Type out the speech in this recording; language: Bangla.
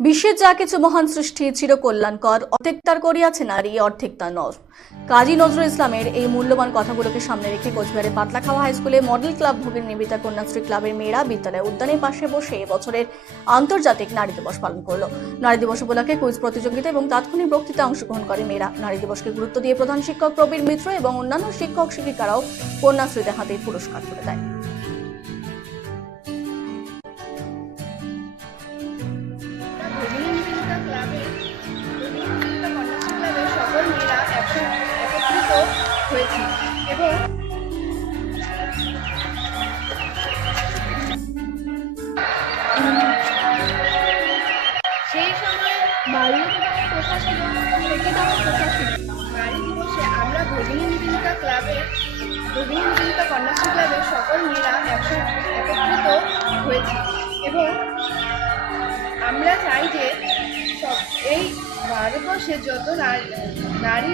বিশ্বের যা কিছু মহান সৃষ্টি চিরকল্যাণকর, অর্ধেক তার করিয়াছে নারী, অর্ধেক তার নর। কাজী নজরুল ইসলামের এই মূল্যবান কথাগুলোকে সামনে রেখে কোচবিহারের পাতলাখাওয়া হাই স্কুলে মডেল ক্লাব ভগিনী নিবেদিতা কন্যাশ্রী ক্লাবের মেয়েরা বিদ্যালয় উদ্যানের পাশে বসে এবছরের আন্তর্জাতিক নারী দিবস পালন করলো। নারী দিবস উপলক্ষে কুইজ প্রতিযোগিতা এবং তাৎক্ষণিক বক্তৃতায় অংশগ্রহণ করে মেয়েরা। নারী দিবসকে গুরুত্ব দিয়ে প্রধান শিক্ষক প্রবীর মিত্র এবং অন্যান্য শিক্ষক শিক্ষিকারাও কন্যাশ্রীদের হাতে পুরস্কার তুলে দেয়। সকল মেয়েরা একত্রিত হয়েছি এবং সেই সময় বাল্য বিবাহের প্রথা ছিল, থেকে দেওয়ার প্রথা ছিল। নারী দিবসে আমরা ভগিনী নিবেদিতা কন্যাশ্রী ক্লাবের সকল মেয়েরা একত্রিত হয়েছি এবং আমরা চাই যে এই ভারতবর্ষে যত নারী